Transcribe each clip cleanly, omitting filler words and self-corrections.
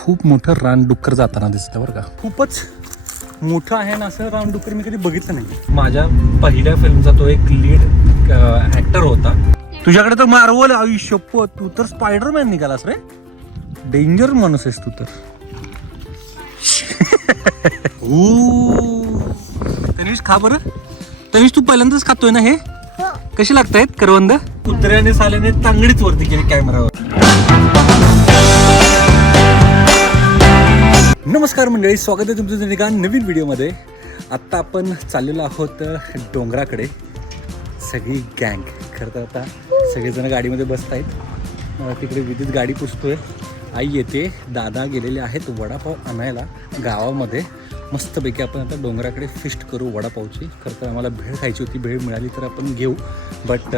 खूप मोठं रानडुक्कर जाताना दिसतं बरं का. खूपच मोठं आहे ना असं रानडुक्कर मी कधी बघितलं नाही. माझ्या पहिल्या फिल्मचा तो एक लीड ऍक्टर होता. तुझ्याकडे तर मार्वल आयुष्य, तू तर स्पायडरमॅन निघालास रे. डेंजर माणूस आहेस तू तर. तनिष खा बरं. तनिष तू पहिल्यांदाच खातोय ना हे. कशी लागतायत करवंद. कुत्र्याने साल्याने तांगडीच वरती केली कॅमेरावर. नमस्कार मंडळी, स्वागत आहे तुमचं एका नवीन व्हिडिओमध्ये. आत्ता आपण चाललेलो आहोत डोंगराकडे. सगळी गँग. खरं तर आता सगळेजण गाडीमध्ये बसत आहेत. तिकडे विद्युत गाडी पुसतोय. आई येते, दादा गेलेले आहेत वडापाव आणायला गावामध्ये. मस्तपैकी आपण आता डोंगराकडे फिस्ट करू वडापावची. खरं तर आम्हाला भेळ खायची होती, भेळ मिळाली तर आपण घेऊ. बट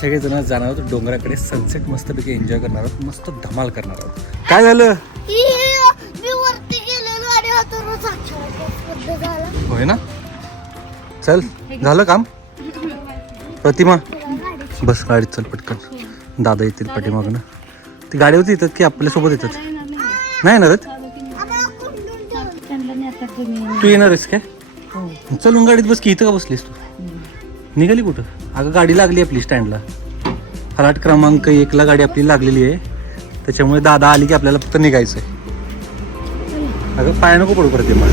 सगळेजण जाणार आहोत डोंगराकडे. सनसेट मस्तपैकी एन्जॉय करणार आहोत, मस्त धमाल करणार आहोत. काय झालं? होय ना. चल झालं काम. प्रतिमा बस गाडीत चल पटकन. दादा येतील पाठीमागनं. ती गाडीवरती येतात की आपल्यासोबत येतात? नाही येणार आहेत. तू येणार आहेस काय? चल गाडीत बस की. इथं का बसलीस तू? निघाली कुठं? अगं गाडी लागली आपली स्टँडला. फलाट क्रमांक 1ला गाडी आपली लागलेली आहे. त्याच्यामुळे दादा आली की आपल्याला फक्त निघायचं आहे. अगं पाय नको पडू प्रतिमा.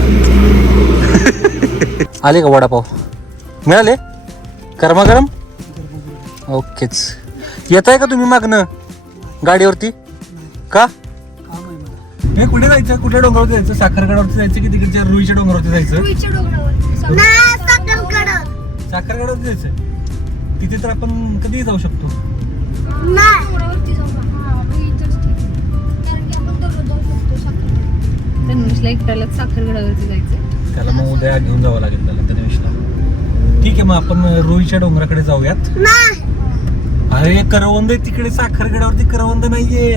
आले का वडापाव? मिळाले गरमागरम? ओकेच. येत आहे का तुम्ही मागणं गाडीवरती? का हे कुठे जायचं? कुठल्या डोंगरावरती जायचं? साखरगडावरती जायचं की तिकडच्या रुईच्या डोंगरावरती जायचं? साखरगडावरती जायचं. तिथे तर आपण कधीही जाऊ शकतो. साखरगडावरती जायचं. त्याला मग उद्या घेऊन जावं लागेल त्याला तनिषला. ठीक आहे, मग आपण रुईच्या डोंगराकडे जाऊयात. अरे करवंद तिकडे साखरगडावरती करवंद नाहीये.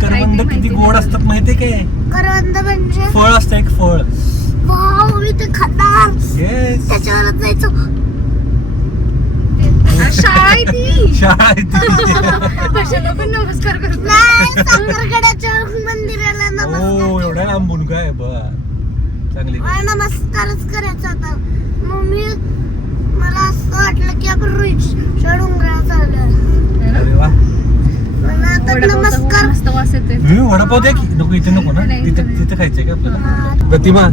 करवंद किती गोड असतात माहितीये काय? करवंद म्हणजे फळ असतं, एक फळ. वाव, मी ते खाणार. येस, त्याच्यावरच जायचं. शाळा आहे ती. कशाला पण नमस्कार करतो. नाही, साखरगडाच्या मंदिराला नमस्कार. हो, एवढ्या लांबून काय? बर, चांगली. नमस्कारच करायचा आता. मग मला असं वाटलं की आपण रुईच्या डोंगराला चाललोय. अरे वा. मला आता नमस्कार. मस्त वास येते. वडापाव द्या की. नको इथे नको ना. तिथे खायचंय का आपल्याला? प्रतिमा,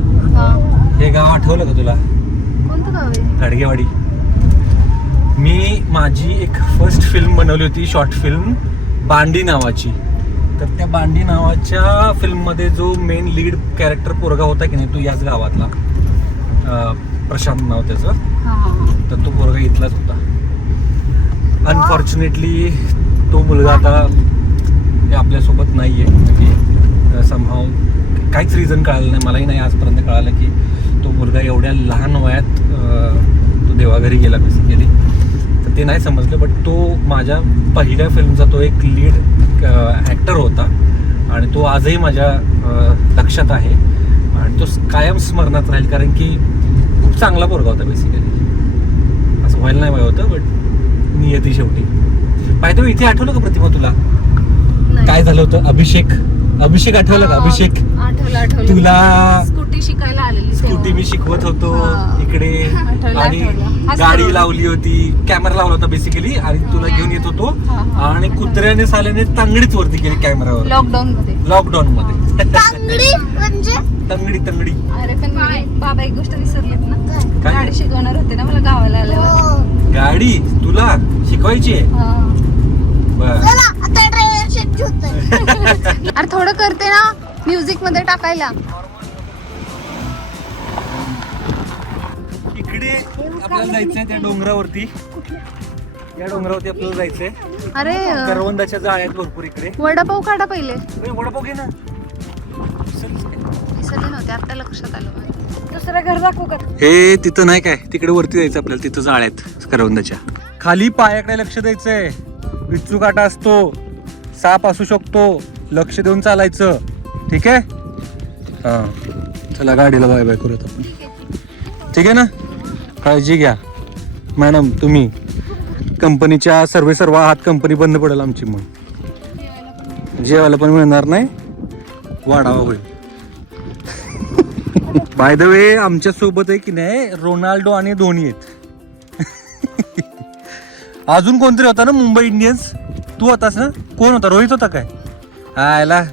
हे गाव आठवलं का तुला? कोणतं गाव आहे? गाडगेवाडी. मी माझी एक फर्स्ट फिल्म बनवली होती, शॉर्ट फिल्म बांडी नावाची. तर त्या बांडी नावाच्या फिल्ममध्ये जो मेन लीड कॅरेक्टर पोरगा होता की नाही, तो याच गावातला. प्रशांत नाव त्याचं. तर तो पोरगा इथलाच होता. अनफॉर्च्युनेटली तो मुलगा आता आपल्यासोबत नाही आहे. म्हणजे समहाव काहीच रिझन कळालं नाही, मलाही नाही आजपर्यंत कळालं की तो मुलगा एवढ्या लहान वयात तो देवाघरी गेला बेसिकली. तर ते नाही समजलं. बट तो माझ्या पहिल्या फिल्मचा तो एक लीड ॲक्टर होता आणि तो आजही माझ्या लक्षात आहे आणि तो कायम स्मरणात राहील. कारण की खूप चांगला पोरगा होता बेसिकली. असं व्हायला नाही पाहिजे होतं, बट नियती शेवटी. पाहिजे तो इथे आठवलं का प्रतिमा तुला? काय झालं होतं? अभिषेक आठवलं का? अभिषेक आठवलं. तुला स्कूटी शिकायला आलेली. स्कूटी मी शिकवत होतो इकडे. आठवलं. आणि गाडी लावली होती, कॅमेरा लावला होता बेसिकली, आणि तुला घेऊन येत होतो. आणि कुत्र्याने साल्याने तांगडीच वरती केली कॅमेरावर. लॉकडाऊन मध्ये. तांगडी म्हणजे तंगडी. अरे पण बाबा एक गोष्ट विसरलेत ना. काय? गाडी शिकवणार होते ना मला गावाला आल्यावर. गाडी तुला शिकवायची आहे? बरं. चला आता ड्रायव्हर शिकत होतोय. अरे थोडं करते ना म्युझिक मध्ये टाकायला. इकडे आपल्याला जायचंय त्या डोंगरावरती. या डोंगरावरती आपल्याला जायचंय. अरे करवंदाच्या जाळ्या आहेत भरपूर इकडे. वडापाव काढा पहिले. वडापाव घे ना. विसरले नव्हते, आता लक्षात आलं. दुसरं घर दाखवू का? हे तिथं नाही काय, तिकडे वरती जायचं आपल्याला. तिथं जाळ्या आहेत करवंदाच्या. खाली पायाकडे लक्ष द्यायचंय. विचू काटा असतो, साप असू शकतो, लक्ष देऊन चालायचं. ठीक आहे? हा, चला गाडीला बाय बाय करूयात आपण. ठीक आहे ना? काळजी घ्या मॅडम. तुम्ही कंपनीच्या सर्व आहात. कंपनी बंद पडेल आमची. मग जेवायला पण मिळणार नाही, वाढावा होईल. बाय द वे आमच्या सोबत आहे की नाही रोनाल्डो आणि धोनी आहेत. अजून कोणतरी होता ना मुंबई इंडियन्स, तू होतास ना? कोण होता? रोहित होता काय? आयला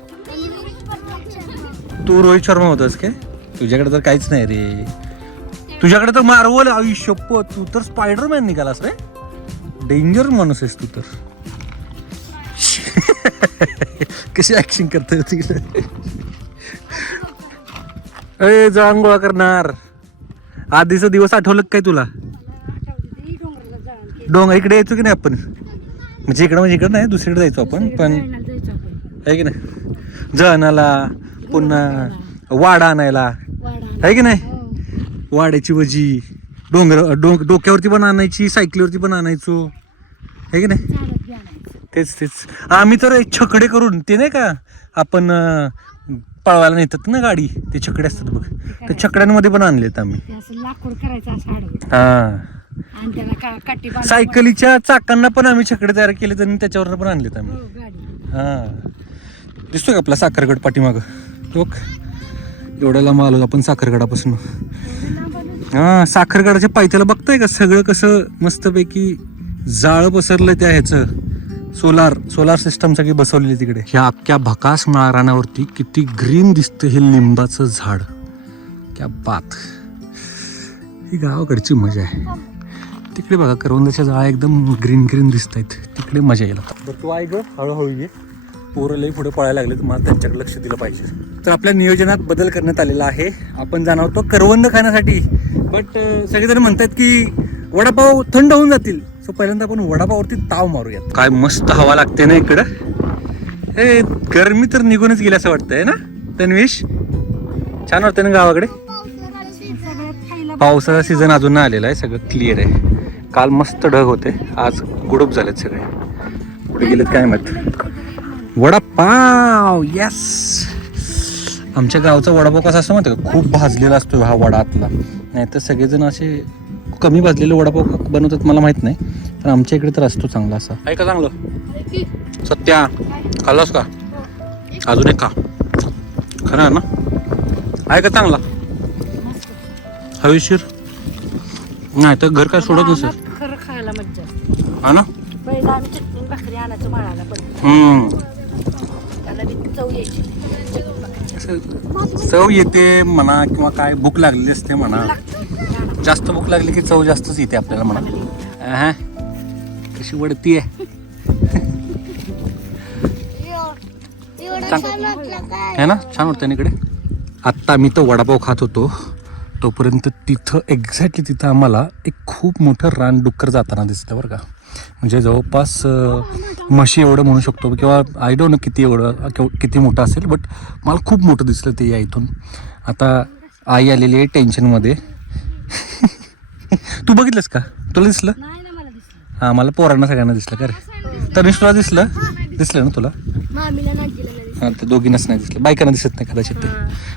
तू रोहित शर्मा होतास काय? तुझ्याकडे तर काहीच नाही रे, तुझ्याकडे तर मार्वल. आयुष्य तू तर स्पायडरमॅन निघालास रे, डेंजर माणूस आहेस तू तर. कशी ऍक्शन करतोय तिकडे. अरे जळण गोळा करणार. आधीचा दिवस आठवलं काय तुला? डोंगर इकडे यायचो की नाही आपण? म्हणजे इकडे नाही, दुसरीकडे जायचो आपण. पण आहे की नाही, जळणाला पुन्हा वाडा आणायला, आहे की नाही? वाड्याची भजी डोक्यावरती पण आणायची, सायकलीवरती पण आणायचो, आहे की नाही? तेच आम्ही तर छकडे करून, ते नाही का आपण पळवायला नेतात ना गाडी, ते छकडे असतात बघ, त्या छकड्यांमध्ये पण आणलेत आम्ही. लाकूड करायचं हा, आणि त्याला सायकलीच्या चाकांना पण आम्ही छकडे तयार केले आणि त्याच्यावर पण आणलेत आम्ही. हा, दिसतोय का आपला साखरगड पाठीमाग? लोक एवढ्या लांब आलो आपण साखरगडापासून. हा, साखरगडाच्या पायथ्याला बघताय का सगळं कसं मस्तपैकी जाळं पसरलं त्या ह्याचं, सोलार सिस्टम सगळी बसवलेली तिकडे. ह्या अख्ख्या भकास रानावरती किती ग्रीन दिसतं हे लिंबाचं झाड. क्या बात, ही गावाकडची मजा आहे. तिकडे बघा करवंदाच्या जाळ्या एकदम ग्रीन दिसत आहेत, तिकडे मजा येईल. तर तू आहे ग, हळूहळू ये. पोरं लई पुढे पळायला लागले, तर मला त्यांच्याकडे लक्ष दिलं पाहिजे. तर आपल्या नियोजनात बदल करण्यात आलेला आहे. आपण जाणार होतो करवंद खाण्यासाठी, बट सगळेजण म्हणतात की वडापाव थंड होऊन जातील. सो पहिल्यांदा आपण वडापावरती ताव मारूयात. काय मस्त हवा लागते ना इकडं. हे गरमी तर निघूनच गेली असं वाटतंय ना तन्वीश? छान वाटतंय ना गावाकडे. पावसाचा सीझन अजून नाही आलेला आहे, सगळं क्लिअर आहे. काल मस्त ढग होते, आज गुडूप झालेत सगळे. कुठे गेलेत काय माहित. वडापाव, यस. आमच्या गावचा वडापाव कसा असतो माहिती का? खूप भाजलेला असतो हा वडा आतला. नाही तर सगळेजण असे कमी भाजलेले वडापाव बनवतात, मला माहित नाही, पण आमच्या इकडे तर असतो चांगला असा. आहे का चांगलं? सत्या खाल्लास का? अजून एक खा, खरं ना? आहे का चांगला? हवेशीर नाही तर घर काय सोडत नसेल. खरं खायला मज्जा, हा ना? पहिला आम्ही चटणी भाकरी आणायचो माळाला, पण त्याला चव यायची. चव येते म्हणा, किंवा काय भूक लागलेली असते म्हणा. जास्त भूक लागली की चव जास्तच येते आपल्याला म्हणा. हा, कशी वडती आहे ना, छान वाटतं ना इकडे. आत्ता मी तर वडापाव खात होतो तोपर्यंत तिथं एक्झॅक्टली तिथं आम्हाला एक खूप मोठं रानडुक्कर जाताना दिसलं बरं का. म्हणजे जवळपास म्हशी एवढं म्हणू शकतो, किंवा आय डोंट नो किती मोठं असेल, बट मला खूप मोठं दिसलं ते या इथून. आता आई आलेली आहे टेन्शनमध्ये. तू बघितलंस का? तुला दिसलं? हां, मला पोरांना सगळ्यांना दिसलं का रे? तनिष तुला दिसलं ना तुला? हां, ते दोघींनाच नाही दिसलं. बायकांना दिसत नाही कदाचित, ते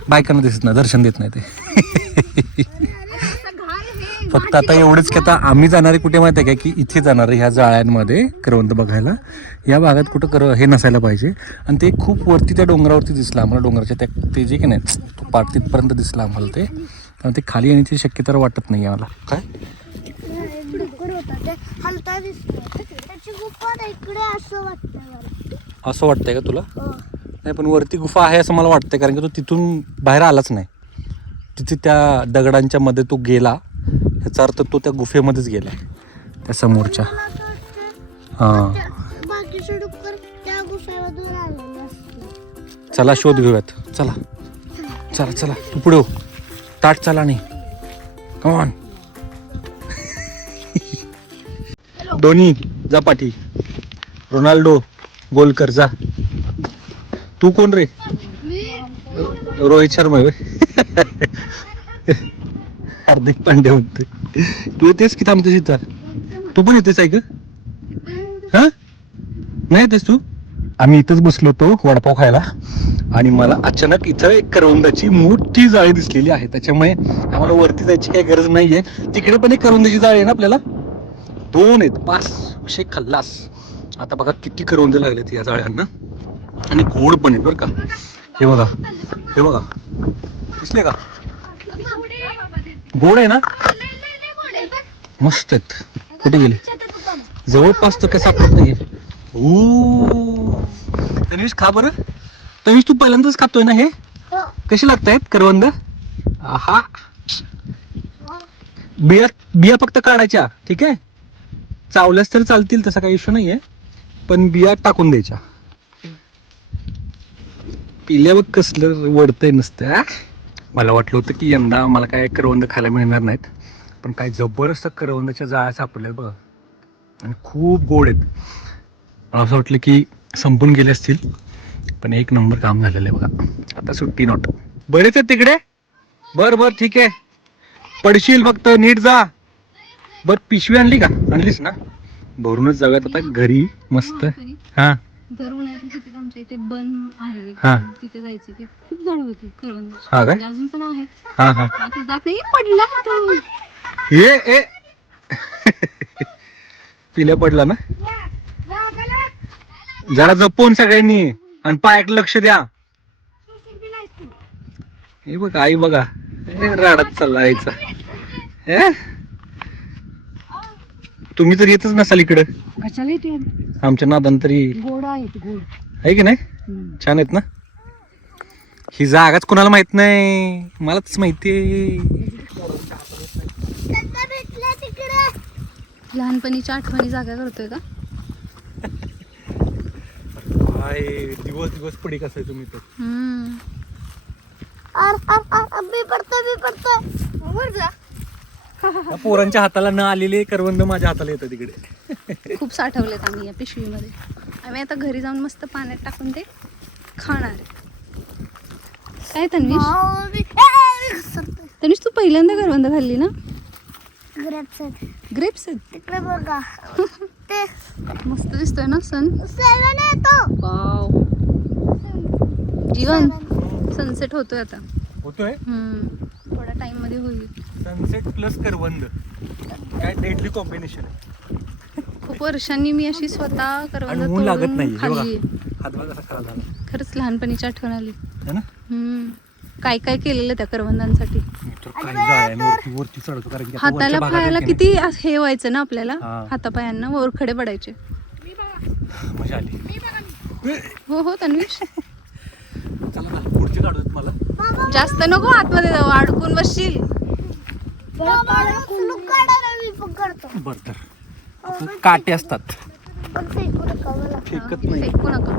बायकांना दिसत नाही, दर्शन देत नाही ते. फक्त आता एवढंच की आता आम्ही जाणारे कुठे माहिती आहे का, की इथे जाणार ह्या जाळ्यांमध्ये करवंद बघायला. या भागात कुठं हे नसायला पाहिजे. आणि ते खूप वरती त्या डोंगरावरती दिसलं आम्हाला, डोंगराच्या त्या ते जे की नाही तो पाठ तिथपर्यंत दिसलं आम्हाला ते. पण ते खाली येण्याची शक्यता वाटत नाही आम्हाला. काय असं वाटतंय का तुला? नाही, पण वरती गुफा आहे असं मला वाटतंय, कारण की तो तिथून बाहेर आलाच नाही. तिथे त्या दगडांच्या मध्ये तो गेला, याचा अर्थ तो त्या गुफेमध्येच गेलाय, त्या समोरच्या. हां, चला शोध घेऊयात. चला चला चला, तू पुढे हो, ताट चला नाही. कमान धोनी जा पाठी, रोनाल्डो गोल कर जा. तू कोण रे? रोहित शर्मा. हार्दिक पांड्या म्हणते. तू येतेस की थांबतेस इथं? तू पण येतेस आहे का? हा, नाही येतेस तू? आम्ही इथंच बसलो होतो वडापाव खायला, आणि मला अचानक इथं एक करवंदाची मोठी जाळी दिसलेली आहे. त्याच्यामुळे आम्हाला वरती जायची काही गरज नाहीये. तिकडे पण एक करवंदाची जाळी आहे ना आपल्याला, 2 आहेत, 5 खल्लास. आता बघा किती करवंदे लागलेत या जाळ्यांना. आणि गोड पण आहेत बरं का. हे बघा, हे बघा, दिसले का? गोड आहे ना, मस्त आहेत. कुठे गेले? जवळपास तर काय सापडत नाहीये. तनिष खा बरं. तनिष तू पहिल्यांदाच खातोय ना हे? कसे लागतायत करवंद? आहा, बिया बिया फक्त काढायच्या, ठीक आहे. चावल्यास तर चालतील, तसा काही इश्यू नाहीये, पण बिया टाकून द्यायच्या. पिल्यावर कसलं वडतंय नुसतं. मला वाटलं होतं की यंदा मला काय करवंद खायला मिळणार नाहीत, पण काय जबरदस्त करवंदाच्या जाळ्या सापडल्या बघ, आणि खूप गोड आहेत. मला असं वाटलं की संपून गेले असतील, पण एक नंबर काम झालेलं आहे बघा. आता सुट्टी नॉट. बरेच आहेत तिकडे. बर बर ठीक आहे, पडशील फक्त नीट जा. बर पिशवी आणली का? आणलीस ना? भरूनच जाऊयात आता घरी मस्त. हा धरून आहे तिथे आमच्या इथे बन आहे, हा. तिथे जायचे. ते खूप झाड होती करवंद. हा काय? अजून पण आहे. हा हा. आता जात नाही, पडला तो. ए पिल्या पडला ना. जरा जपून सगळ्यांनी, आणि पायात लक्ष द्या. हे बघा आई बघा, राडात चालला यायचा. तुम्ही तर येतच नसाल इकडं. कशाला येते? आमच्या नादान तरी गोड आहेत, गोड आहे की नाही? छान आहेत ना. ही जागाच कोणाला माहित नाही, मलाच माहितीये. लहानपणीच्या आठवणी जागा करतोय का? काय दिवस दिवस पडी कसं आहे तुम्ही तर. मी पडतो वर जा. त्या पोरांच्या हाताला न आलेले करवंद माझ्या हाताला येतं तिकडे. खूप साठवलेत आम्ही या पिशवीमध्ये. आम्ही आता घरी जाऊन मस्त पाण्यात टाकून ते खाणार आहे. काय तन्वीश? तन्वीश तू पहिल्यांदा करवंद खाल्ली ना? ग्रेप्स आहेत तिकडे बघा. ते मस्त दिसतोय ना सन. 7 येतो. वाव, जीवन सनसेट होतोय आता. होतोय थोड्या टाइम मध्ये होईल. सनसेट प्लस करवंद, काय डेडली कॉम्बिनेशन आहे. खूप वर्षांनी मी अशी स्वतः करवंद आणि ऊन लागत तोडून नाही. हे बघा, खाल्ली. हातभार कसा खराब झाला खरंच लहानपणीची आठवण आली. है ना. काय काय केलेलं त्या करवंदांसाठी. मी तर काही जाळ्यांवरती वरती चढतो, कारण की आता हाताला वरच्या भागात पायाला आहे की किती हे व्हायचं ना आपल्याला. हा. हातापायांना वरखडे पडायचे. नाही, मजा आली. हो हो तन्वीश, चला ना, पुढची काढूयात मला. जास्त नको आतमध्ये जाऊ, अडकून बसशील. बर तर काटे असतात, फेकत नाही. फेकू नका.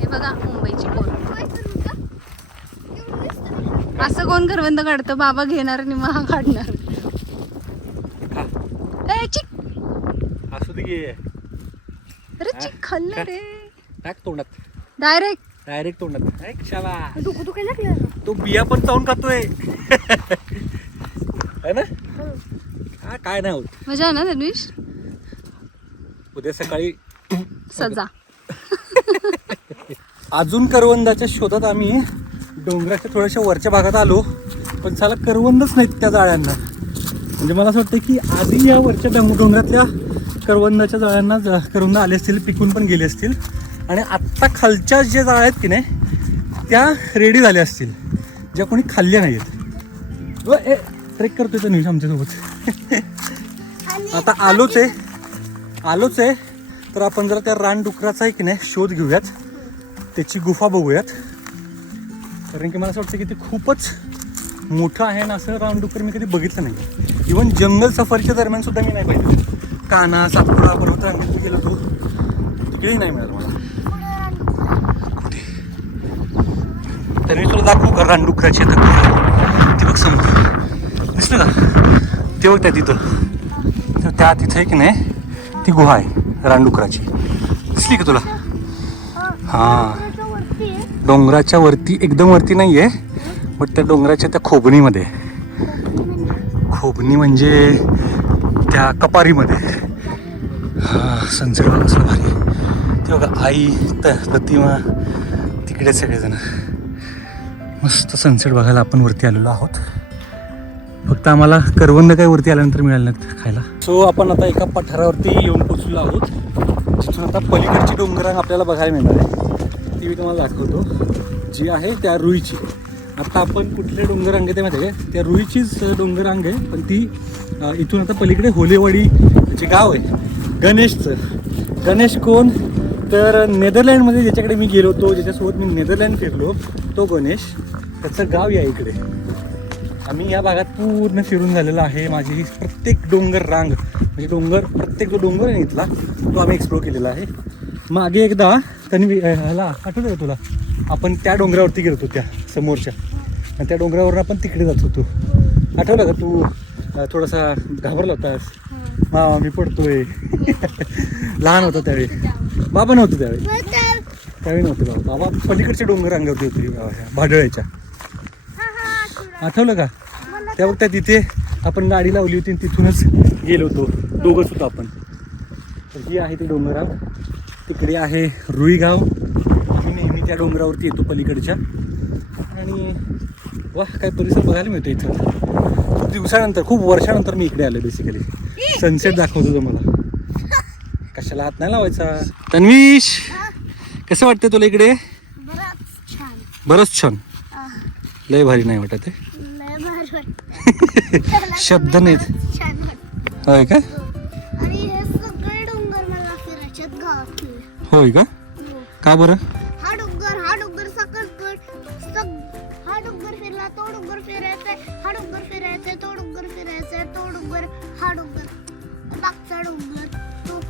हे बघा मुंबईची पोर. असं कोण करवंद काढतं? बाबा घेणार आणि मग हा काढणार. ए, चिक. असू दे घे. अरे चिक खाल्लं रे. टाक तोंडात, डायरेक्ट. डायरेक्ट तोंडात. ऐक शाबा, डोकं दुखायला लागलं. तो बिया पण चावून खातोय. है ना. हा, काय नाही होत. मजा आहे ना तन्वीश? उद्या सकाळी सजा. अजून करवंदाच्या शोधात आम्ही डोंगराच्या थोड्याशा वरच्या भागात आलो, पण साला करवंदच नाहीत त्या जाळ्यांना. म्हणजे मला असं वाटतं की आधी या वरच्या डोंगरातल्या करवंदाच्या जाळ्यांना करवंद आले असतील, पिकून पण गेले असतील, आणि आत्ता खालच्या ज्या जाळ्या आहेत की नाही त्या रेडी झाल्या असतील, ज्या कोणी खाल्ल्या नाही आहेत. ट्रेक करतोय तर न्यूज आमच्यासोबत. आता आलोच आहे, तर आपण जरा त्या रानडुकराचा आहे की नाही शोध घेऊयात, त्याची गुफा बघूयात. कारण की मला असं वाटतं की ते खूपच मोठं आहे ना. असं रानडुकर मी कधी बघितलं नाही. इव्हन जंगल सफारीच्या दरम्यान सुद्धा मी नाही पाहिजे. काना, सातपुडा, पर्वत रांगेत गेलो होतो, तिकडेही नाही मिळालं मला. कुठे तर मी तुला दाखवू का रानडुकराची आता? ते बघ समोर दिसलं का? ते बघ त्या तिथं, तर त्या तिथे की नाही ती गुहा आहे रानडुकराची. दिसली का तुला? हां, डोंगराच्या वरती, एकदम वरती नाही आहे, बट त्या डोंगराच्या त्या खोबणीमध्ये. खोबणी म्हणजे त्या कपारीमध्ये. हां, सनसेट बघा असं भारी. ते बघा आई, प्रतिमा, तिकडे सगळेजण. मस्त सनसेट बघायला आपण वरती आलेलो आहोत. फक्त आम्हाला करवंद काय वरती आल्यानंतर मिळालं नाहीत खायला. सो आपण आता एका पठारावरती येऊन पोचलो आहोत, जिथून आता पलीकडची डोंगरांग आपल्याला बघायला मिळणार आहे. ती मी तुम्हाला दाखवतो, जी आहे त्या रुईची. आता आपण कुठले डोंगररांग ते माहिती आहे का, त्या रुईचीच डोंगररांग आहे, पण ती इथून आता पलीकडे होलेवाडी जे गाव आहे गणेशचं. गणेश कोण तर नेदरलँडमध्ये ज्याच्याकडे मी गेलो होतो, ज्याच्यासोबत मी नेदरलँड फिरलो, तो गणेश. त्याचं गाव या इकडे. आम्ही या भागात पूर्ण फिरून झालेलं आहे. माझी प्रत्येक डोंगर रांग म्हणजे डोंगर, प्रत्येक जो डोंगर आहे इथला तो आम्ही एक्सप्लोर केलेला आहे. मागे एकदा त्यांनी ह्याला आठवतं का तुला, आपण त्या डोंगरावरती गेलो होतो, त्या समोरच्या, आणि त्या डोंगरावर आपण तिकडे जात होतो. आठवलं का तू थोडासा घाबरला होतास? हा, मी पडतोय. लहान होतो त्यावेळी, बाबा नव्हतं त्यावेळी नव्हतं बाबा पलीकडच्या डोंगर रांगावरती होती भाडळ्याच्या. आठवलं का? त्या तिथे आपण गाडी लावली होती आणि तिथूनच गेलो होतो, दोघंच होतो आपण. तर ही आहे ती डोंगररांग. तिकडे आहे रुई गाव. आम्ही नेहमी त्या डोंगरावरती येतो पलीकडच्या. आणि वा, काय परिसर बघायला मिळतो इथं. खूप दिवसानंतर, खूप वर्षानंतर मी इकडे आलो. बेसिकली सनसेट दाखवतो तुम्हाला. कशाला हात नाही लावायचा. तन्वीश, कसं वाटतं तुला इकडे? बरंच छान. लय भारी नाही वाटत आहे? शब्द नाहीत. होय का? होय का? का बरं? हा डोंगर सकट, हा डोंगर फिरला, तो डोंगर फिरायचा, हा डोंगर फिरायचा, तो डोंगर फिरायचा, तो डोंगर, हा डोंगर, मागचा डोंगर, तो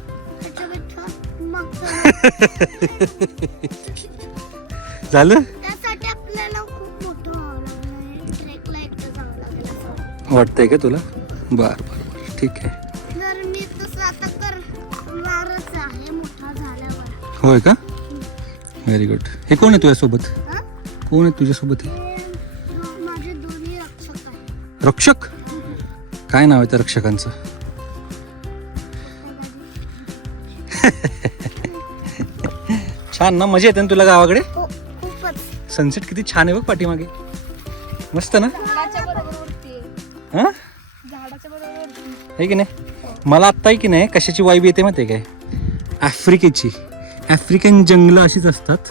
त्याच्यापेक्षा मागचा. झालं? त्यासाठी आपल्याला खूप मोठं व्हावं लागलं. ट्रेकला एकटं जावं लागेल असं वाटतंय का तुला? बरं, ठीक आहे. जर मी तसं आता करणारच आहे मोठा झाल्यावर. होय का? Very good. हे कोण आहे तुझ्यासोबत? हा? कोण आहे तुझ्यासोबत? माझे दोन्ही रक्षक आहेत. रक्षक? काय नाव आहे त्या रक्षकांचं? छान ना, मजा येते ना तुला गावाकडे? हो, खूपच. सनसेट किती छान आहे बघ पाठीमागे. मस्त ना? झाडाच्या बरोबरती आहे. हां, झाडाच्या बरोबरती. आहे की नाही? मला आत्ता आहे की नाही कशाची वाईब येते माहिती आहे काय? आफ्रिकेची. आफ्रिकन जंगलं अशीच असतात.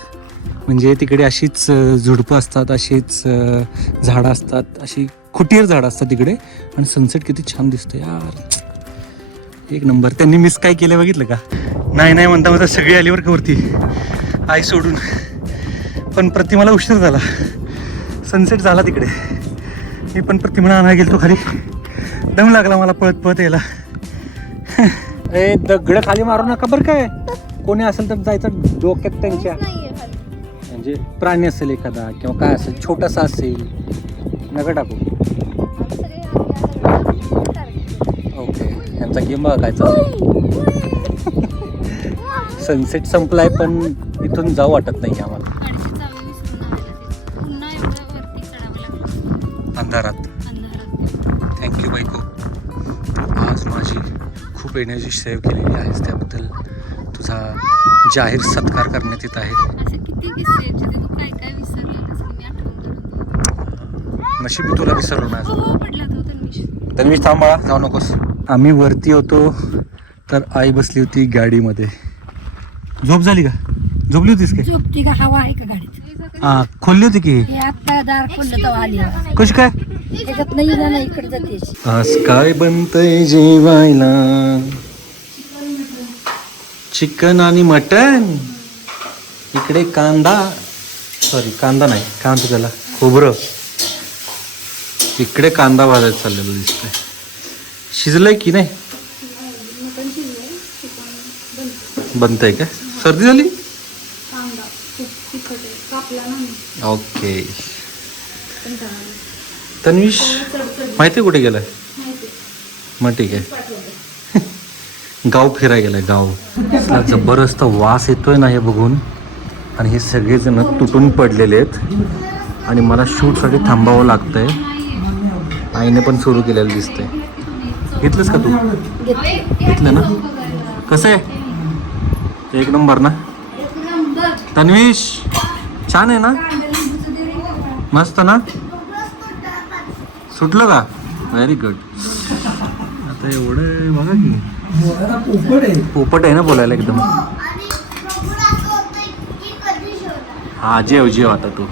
म्हणजे तिकडे अशीच झुडपं असतात, अशीच झाडं असतात, अशी खुटीर झाडं असतात तिकडे. आणि सनसेट किती छान दिसतं यार, एक नंबर. त्यांनी मिस काय केलं बघितलं का? नाही म्हणता म्हणता सगळी आली बरं का वरती, आई सोडून. पण प्रतिमाला उशीर झाला, सनसेट झाला तिकडे. मी पण प्रतिमाला आणायला गेलो खाली, दम लागला मला पळत पळत यायला. ए, दगड खाली मारू नका बरं काय. कोणी असेल तर जायचं डोक्यात त्यांच्या. नाहीये खाली. म्हणजे प्राणी असेल एखादा किंवा काय असेल, छोटासा असेल, नका टाकू. ओके, यांचा गेम बघा काय चालू. सनसेट संपलाय पण इथून जाऊ वाटत नाही आम्हाला. अंधारात. थँक्यू बायको, आज माझी खूप एनर्जी सेव्ह केलेली आहेस, त्याबद्दल तुझा जाहीर सत्कार करण्यात येत आहे. नशीब मी तुला विसरलो ना. तन्वीश थांबा, जाऊ नकोस. आम्ही वरती होतो तर आई बसली होती गाडीमध्ये. झोप झाली का? झोपली होतीस काय? झोपती का? हवा आहे का गाडीत? हा, खोलली होती की? हे आता दार खोललं तेव्हा आली हवा. कशी काय? त्याच्यात नाही ना, नाही इकडे जाते. आज काय बनतंय जेवायला? चिकन आणि मटन. इकडे कांदा, सॉरी कांदा नाही, काय म्हणतो त्याला, खोबरं. इकडे कांदा भाजायला चाललेलं दिसतंय. शिजलंय की नाही? बनतंय का? सर्दी झाली? ओके. तन्वीश माहिती कुठे गेलाय? मग ठीक आहे. गाव फिरायला गेलाय, गाव. जबरदस्त वास येतोय ना हे बघून. आणि हे सगळेजण तुटून पडलेले आहेत आणि मला शूटसाठी थांबावं लागतंय. आईने पण सुरू केलेलं दिसतंय. घेतलंस का तू? घेतलं ना? कसं आहे? एक नंबर ना? तन्वीश छान आहे ना? मस्त ना? सुटलं का? Very good. आता एवढं बघा की पोपट आहे ना बोलायला एकदम. आणि प्रभूला असं होतं की कधी शोधणार. हा जेव जेव आता तू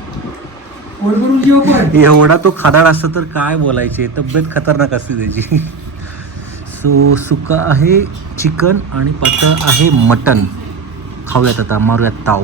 एवढा तो खादाड असतं तर काय बोलायचे, तब्येत खतरनाक असते त्याची. सो सुका आहे चिकन आणि पातळ आहे मटन. खाऊयात आता, मारूयात ताव.